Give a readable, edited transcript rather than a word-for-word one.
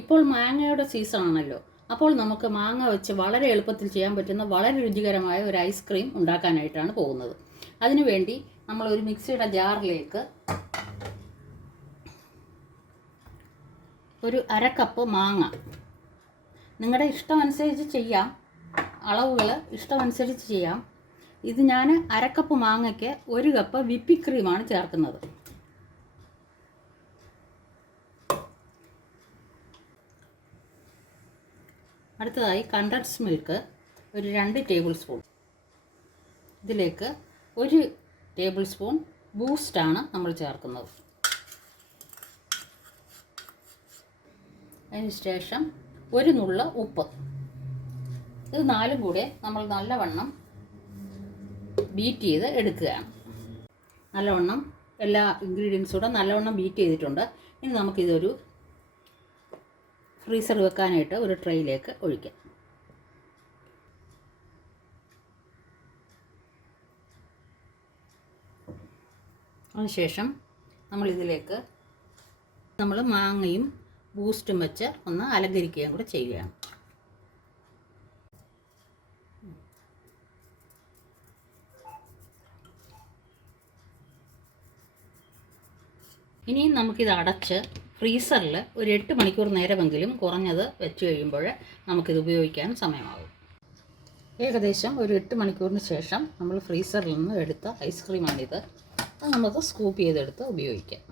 ഇപ്പോൾ മാങ്ങയുടെ സീസണാണല്ലോ. അപ്പോൾ നമുക്ക് മാങ്ങ വെച്ച് വളരെ എളുപ്പത്തിൽ ചെയ്യാൻ പറ്റുന്ന വളരെ രുചികരമായ ഒരു ഐസ്ക്രീം ഉണ്ടാക്കാനായിട്ടാണ് പോകുന്നത്. അതിനുവേണ്ടി നമ്മളൊരു മിക്സിയുടെ ജാറിലേക്ക് ഒരു 1/2 കപ്പ് മാങ്ങ, നിങ്ങളുടെ ഇഷ്ടമനുസരിച്ച് ചെയ്യാം, അളവുകൾ ഇഷ്ടമനുസരിച്ച് ചെയ്യാം. ഇത് ഞാൻ 1/2 കപ്പ് മാങ്ങയ്ക്ക് 1 കപ്പ് വിപ്പിംഗ് ക്രീമാണ് ചേർക്കുന്നത്. അടുത്തതായി കണ്ടൻസ് മിൽക്ക് ഒരു 2 ടേബിൾ സ്പൂൺ. ഇതിലേക്ക് 1 ടേബിൾ സ്പൂൺ ബൂസ്റ്റാണ് നമ്മൾ ചേർക്കുന്നത്. അതിനുശേഷം 1 നുള്ള ഉപ്പ്. ഇത് 4ഉം കൂടെ നമ്മൾ നല്ലവണ്ണം ബീറ്റ് ചെയ്ത് എടുക്കുകയാണ്. നല്ലവണ്ണം എല്ലാ ഇൻഗ്രീഡിയൻസും കൂടെ നല്ലവണ്ണം ബീറ്റ് ചെയ്തിട്ടുണ്ട്. ഇനി നമുക്കിതൊരു ഫ്രീസർ വെക്കാനായിട്ട് ഒരു ട്രേയിലേക്ക് ഒഴിക്കാം. അതിനുശേഷം നമ്മളിതിലേക്ക് നമ്മൾ മാങ്ങയും ബൂസ്റ്റും വെച്ച് ഒന്ന് അലങ്കരിക്കുകയും കൂടെ ചെയ്യുകയാണ്. ഇനിയും നമുക്കിത് അടച്ച് ഫ്രീസറിൽ ഒരു 8 മണിക്കൂർ നേരമെങ്കിലും കുറഞ്ഞത് വെച്ച് കഴിയുമ്പോൾ നമുക്കിത് ഉപയോഗിക്കാൻ സമയമാകും. ഏകദേശം ഒരു 8 മണിക്കൂറിന് ശേഷം നമ്മൾ ഫ്രീസറിൽ നിന്ന് എടുത്ത ഐസ്ക്രീമാണിത്. അത് നമുക്ക് സ്കൂപ്പ് ചെയ്തെടുത്ത് ഉപയോഗിക്കാം.